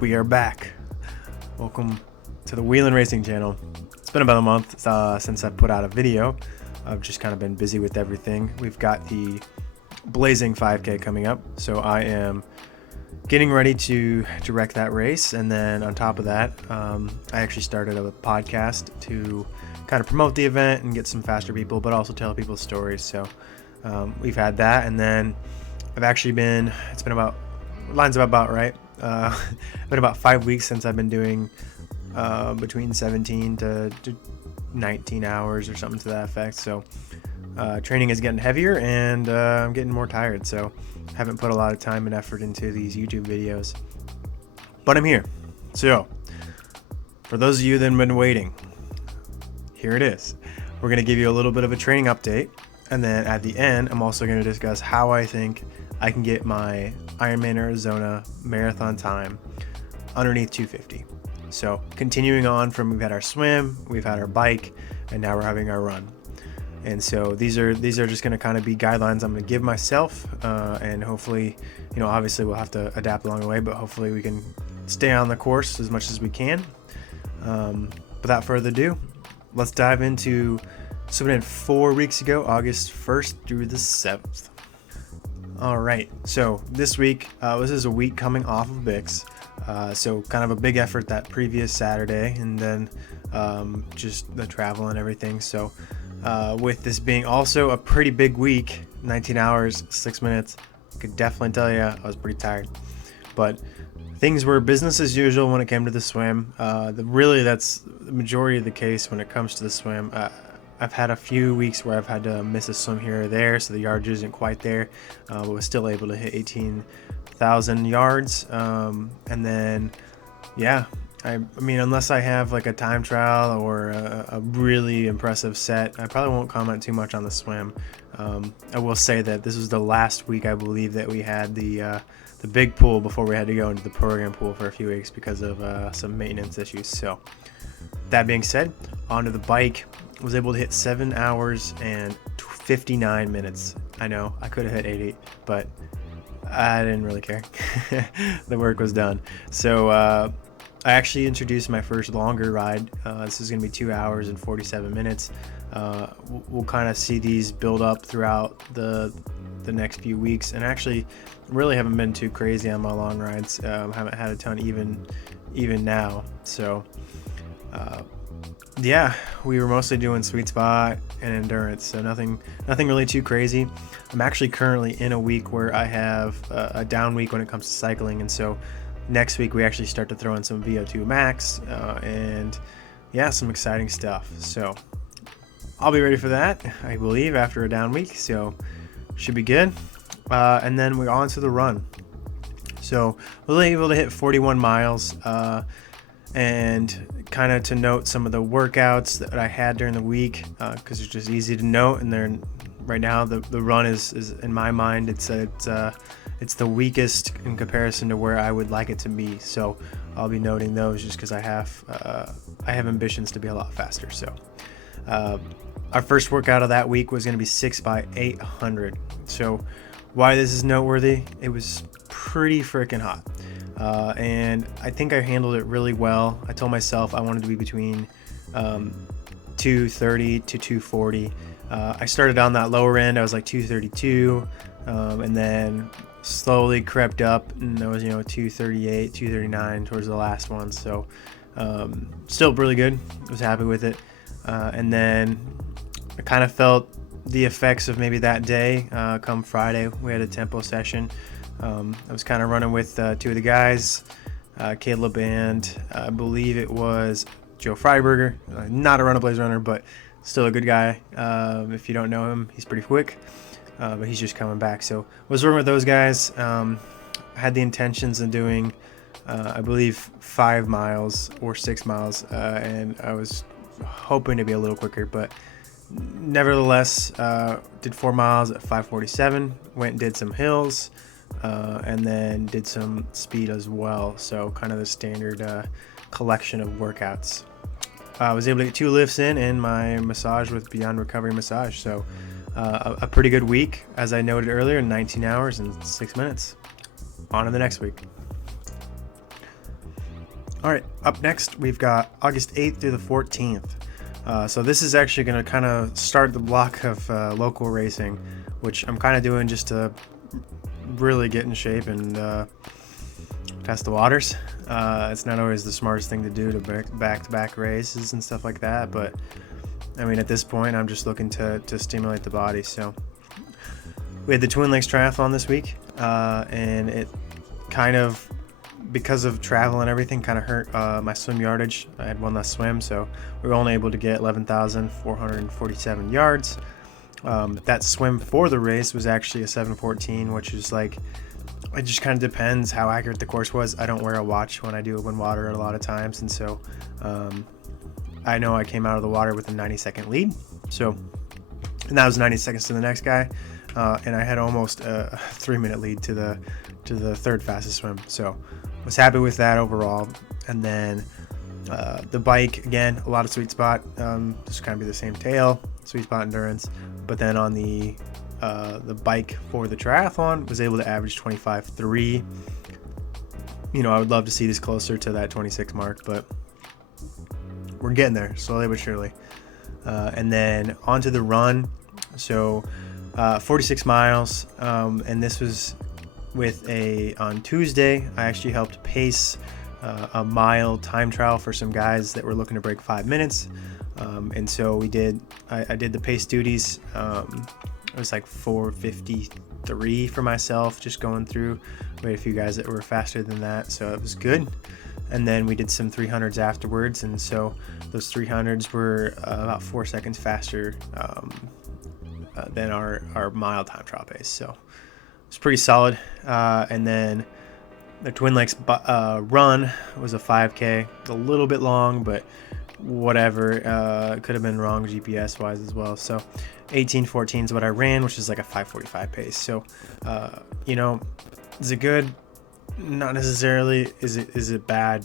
We are back. Welcome to the Wheelin' Racing channel. It's been about a month since I put out a video. I've just kind of been busy with everything. We've got the Blazing 5K coming up, so I am getting ready to wreck that race. And then on top of that, I actually started a podcast to kind of promote the event and get some faster people, but also tell people stories. So we've had that, and then I've actually been, it's been about, lines up about right. Been about 5 weeks since I've been doing between 17 to 19 hours or something to that effect. So training is getting heavier, and I'm getting more tired, so haven't put a lot of time and effort into these YouTube videos, but I'm here. So for those of you that have been waiting, here it is. We're going to give you a little bit of a training update, and then at the end I'm also going to discuss how I think I can get my Ironman Arizona marathon time underneath 250. So continuing on from, we've had our swim, we've had our bike, and now we're having our run. And so these are just going to kind of be guidelines I'm going to give myself, and hopefully, you know, obviously we'll have to adapt along the way, but hopefully we can stay on the course as much as we can. Without further ado, let's dive into something in 4 weeks ago, August 1st through the 7th. All right, so this week, this is a week coming off of Bix, so kind of a big effort that previous Saturday, and then just the travel and everything. So with this being also a pretty big week, 19 hours, 6 minutes, I could definitely tell you I was pretty tired. But things were business as usual when it came to the swim. Really, that's the majority of the case when it comes to the swim. I've had a few weeks where I've had to miss a swim here or there, so the yardage isn't quite there, but was still able to hit 18,000 yards. And then, yeah, I mean, unless I have like a time trial or a really impressive set, I probably won't comment too much on the swim. I will say that this was the last week, I believe, that we had the big pool before we had to go into the program pool for a few weeks because of some maintenance issues. So that being said, onto the bike. Was able to hit 7 hours and 59 minutes. I know I could have hit 80, but I didn't really care. The work was done. So I actually introduced my first longer ride. This is going to be 2 hours and 47 minutes. We'll kind of see these build up throughout the next few weeks, and actually really haven't been too crazy on my long rides. Haven't had a ton even now. So yeah, we were mostly doing sweet spot and endurance, so nothing really too crazy. I'm actually currently in a week where I have a down week when it comes to cycling, and so next week we actually start to throw in some VO2 max, and yeah, some exciting stuff. So I'll be ready for that, I believe, after a down week, so should be good. And then we're on to the run. So really able to hit 41 miles, and kind of to note some of the workouts that I had during the week, because it's just easy to note. And then right now the run is in my mind, it's the weakest in comparison to where I would like it to be. So I'll be noting those just because I have ambitions to be a lot faster. So our first workout of that week was going to be 6 by 800. So why this is noteworthy, it was pretty freaking hot. And I think I handled it really well. I told myself I wanted to be between 230 to 240. I started on that lower end. I was like 232, and then slowly crept up, and I was 238, 239 towards the last one. So still really good. I was happy with it. And then I kind of felt the effects of maybe that day come Friday. We had a tempo session. I was kind of running with two of the guys, Caleb and I believe it was Joe Freiberger. Not a Run-A-Blaze runner, but still a good guy. If you don't know him, he's pretty quick, but he's just coming back. So I was working with those guys. I had the intentions of doing, I believe, 5 miles or 6 miles, and I was hoping to be a little quicker, but nevertheless, did 4 miles at 5:47, went and did some hills, and then did some speed as well. So kind of the standard collection of workouts. I was able to get 2 lifts in and my massage with Beyond Recovery Massage. So a pretty good week, as I noted earlier, 19 hours and 6 minutes. On to the next week. All right, up next we've got August 8th through the 14th. So this is actually going to kind of start the block of local racing, which I'm kind of doing just to really get in shape and test the waters. It's not always the smartest thing to do to back-to-back races and stuff like that, but I mean, at this point, I'm just looking to stimulate the body. So we had the Twin Lakes Triathlon this week, and it kind of, because of travel and everything, kind of hurt my swim yardage. I had one less swim, so we were only able to get 11,447 yards. That swim for the race was actually a 7:14, which is like, it just kind of depends how accurate the course was. I don't wear a watch when I do open water a lot of times, and so I know I came out of the water with a 90-second lead. So, and that was 90 seconds to the next guy, and I had almost a 3-minute lead to the third fastest swim. So, was happy with that overall. And then the bike, again, a lot of sweet spot. Just kind of be the same tail, sweet spot endurance. But then on the bike for the triathlon, was able to average 25.3. You know, I would love to see this closer to that 26 mark, but we're getting there slowly but surely. And then onto the run. So 46 miles, and this was with on Tuesday. I actually helped pace a mile time trial for some guys that were looking to break 5 minutes. And so I did the pace duties. It was like 4:53 for myself, just going through. We had a few guys that were faster than that, so it was good. And then we did some 300s afterwards, and so those 300s were about 4 seconds faster than our mile time trial pace. So it's pretty solid. And then the Twin Lakes run was a 5K, a little bit long, but whatever. It could have been wrong GPS wise as well. So 18:14 is what I ran, which is like a 5:45 pace. So you know, is it good? Not necessarily. Is it bad?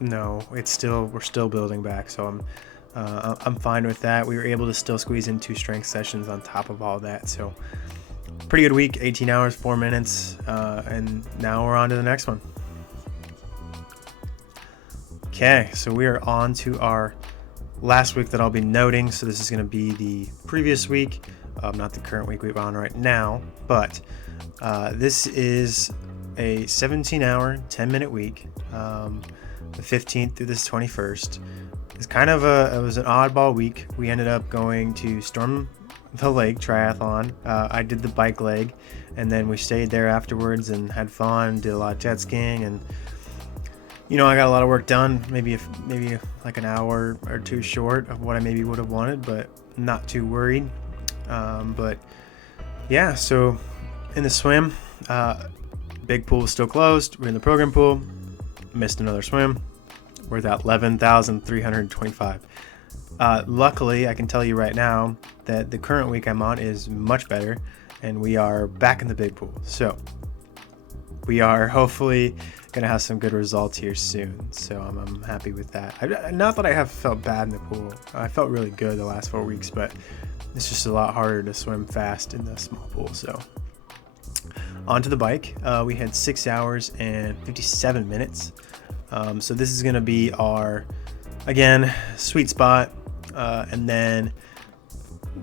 No, we're still building back, so I'm fine with that. We were able to still squeeze in 2 strength sessions on top of all that, so pretty good week. 18 hours 4 minutes, and now we're on to the next one. Okay, so we are on to our last week that I'll be noting. So this is going to be the previous week, not the current week we're on right now, but this is a 17-hour 10-minute week, the 15th through this 21st. It's kind of it was an oddball week. We ended up going to Storm the Lake Triathlon. I did the bike leg, and then we stayed there afterwards and had fun, did a lot of jet skiing, and you know, I got a lot of work done, maybe like an hour or 2 short of what I maybe would have wanted, but not too worried. But yeah, so in the swim, big pool was still closed. We're in the program pool, missed another swim. We're at 11,325. Luckily, I can tell you right now that the current week I'm on is much better, and we are back in the big pool. So we are hopefully going to have some good results here soon. So I'm happy with that. Not that I have felt bad in the pool. I felt really good the last 4 weeks, but it's just a lot harder to swim fast in the small pool. So onto the bike, we had 6 hours and 57 minutes. So this is going to be our, again, sweet spot. And then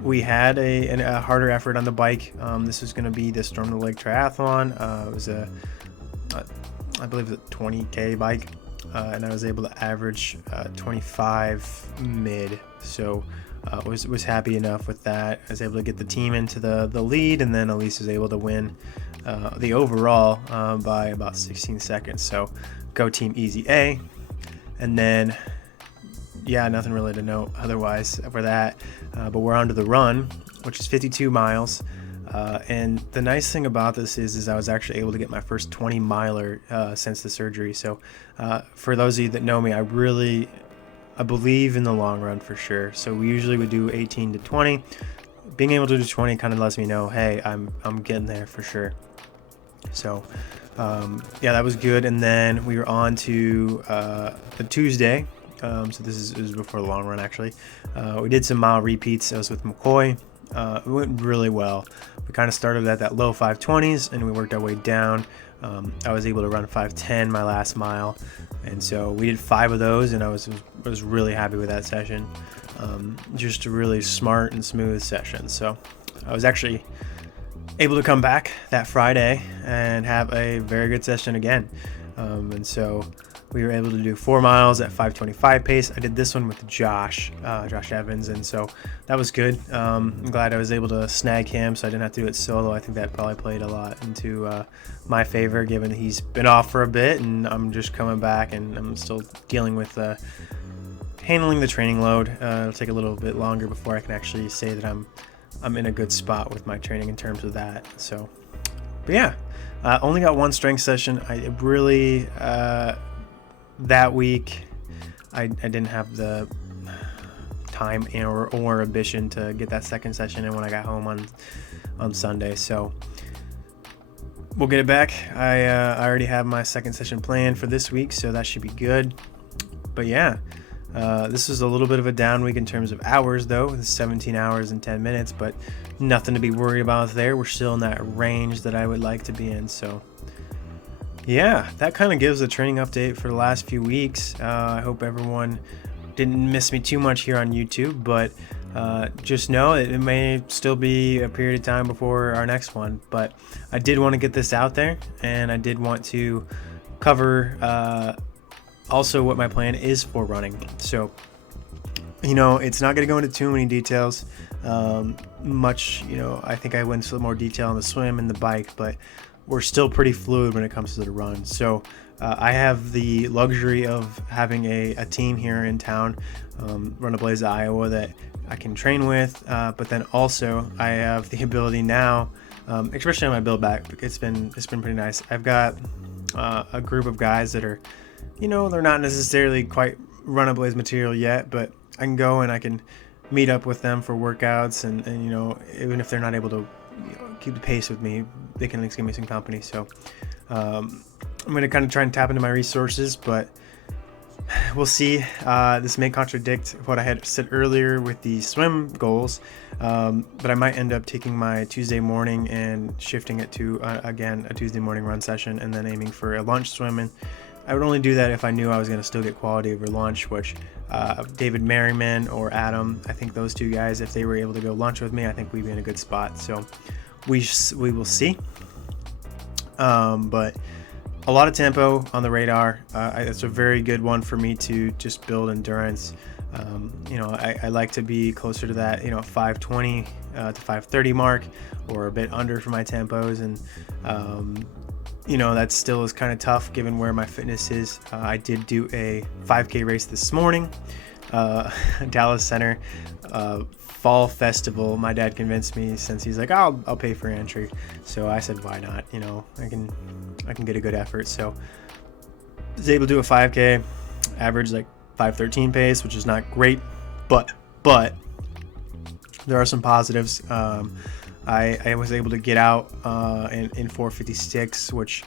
we had a harder effort on the bike. This was going to be the Storm the Lake Triathlon. It was I believe a 20K bike, and I was able to average 25 mid. So was happy enough with that. I was able to get the team into the lead, and then Elise was able to win the overall by about 16 seconds. So go Team Easy A. And then yeah, nothing really to note otherwise for that. But we're on to the run, which is 52 miles. And the nice thing about this is I was actually able to get my first 20 miler since the surgery. So for those of you that know me, I believe in the long run for sure. So we usually would do 18 to 20. Being able to do 20 kind of lets me know, hey, I'm getting there for sure. So yeah, that was good. And then we were on to the Tuesday. So this is before the long run actually. We did some mile repeats. I was with McCoy. It went really well. We kind of started at that low 520s and we worked our way down. I was able to run 5:10 my last mile, And so we did 5 of those, and I was really happy with that session. Just a really smart and smooth session. So I was actually able to come back that Friday and have a very good session again. And so we were able to do 4 miles at 5:25 pace. I did this one with Josh Evans, and so that was good. I'm glad I was able to snag him, so I didn't have to do it solo. I think that probably played a lot into my favor, given that he's been off for a bit, and I'm just coming back, and I'm still dealing with handling the training load. It'll take a little bit longer before I can actually say that I'm in a good spot with my training in terms of that. So, but yeah, only got 1 strength session. I really that week I didn't have the time or ambition to get that second session in when I got home on Sunday. So we'll get it back. I already have my second session planned for this week, so that should be good. But yeah, this is a little bit of a down week in terms of hours, though. It's 17 hours and 10 minutes, but nothing to be worried about there. We're still in that range that I would like to be in. So yeah, that kind of gives a training update for the last few weeks. I hope everyone didn't miss me too much here on YouTube, but just know it may still be a period of time before our next one. But I did want to get this out there, and I did want to cover also what my plan is for running. So, it's not going to go into too many details. I think I went into more detail on the swim and the bike, but we're still pretty fluid when it comes to the run. So I have the luxury of having a team here in town, Run a Blaze, Iowa, that I can train with. But then also I have the ability now, especially on my build back, it's been pretty nice. I've got a group of guys that are, they're not necessarily quite Run a Blaze material yet, but I can go and I can meet up with them for workouts, and even if they're not able to keep the pace with me, they can at least give me some company. So I'm going to kind of try and tap into my resources, but we'll see. This may contradict what I had said earlier with the swim goals, but I might end up taking my Tuesday morning and shifting it to again a Tuesday morning run session, and then aiming for a lunch swim. And I would only do that if I knew I was going to still get quality over lunch, which David Merriman or Adam, I think those 2 guys, if they were able to go lunch with me, I think we'd be in a good spot. So we will see. But a lot of tempo on the radar. It's a very good one for me to just build endurance. I like to be closer to that 520 to 530 mark, or a bit under for my tempos, and that still is kind of tough given where my fitness is. I did do a 5K race this morning, Dallas Center, fall festival. My dad convinced me, since he's like, I'll pay for entry. So I said, why not? I can get a good effort. So I was able to do a 5K, average like 5:13 pace, which is not great, but there are some positives. I was able to get out in 4:56, which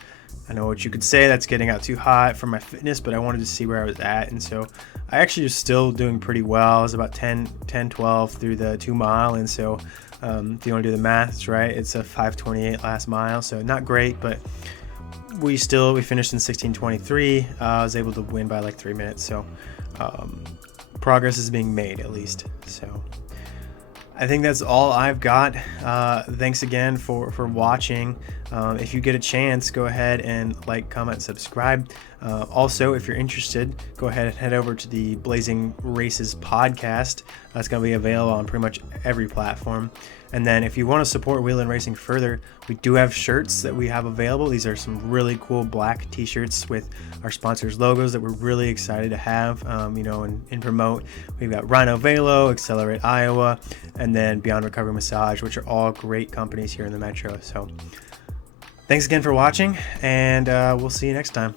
I know what you could say, that's getting out too hot for my fitness, but I wanted to see where I was at. And so I actually was still doing pretty well. I was about 10-12 through the 2 mile. And so if you want to do the maths, right, it's a 5:28 last mile. So not great, but we finished in 16:23. I was able to win by like 3 minutes. So progress is being made, at least. So I think that's all I've got. Thanks again for watching. If you get a chance, go ahead and like, comment, subscribe. Also, if you're interested, go ahead and head over to the Blazing Races podcast. That's going to be available on pretty much every platform. And then if you want to support Wheelin' Racing further, we do have shirts that we have available. These are some really cool black t-shirts with our sponsors' logos that we're really excited to have, and promote. We've got RynoVelo, Accelerate Iowa, and then Beyond Recovery Massage, which are all great companies here in the Metro. So thanks again for watching, and we'll see you next time.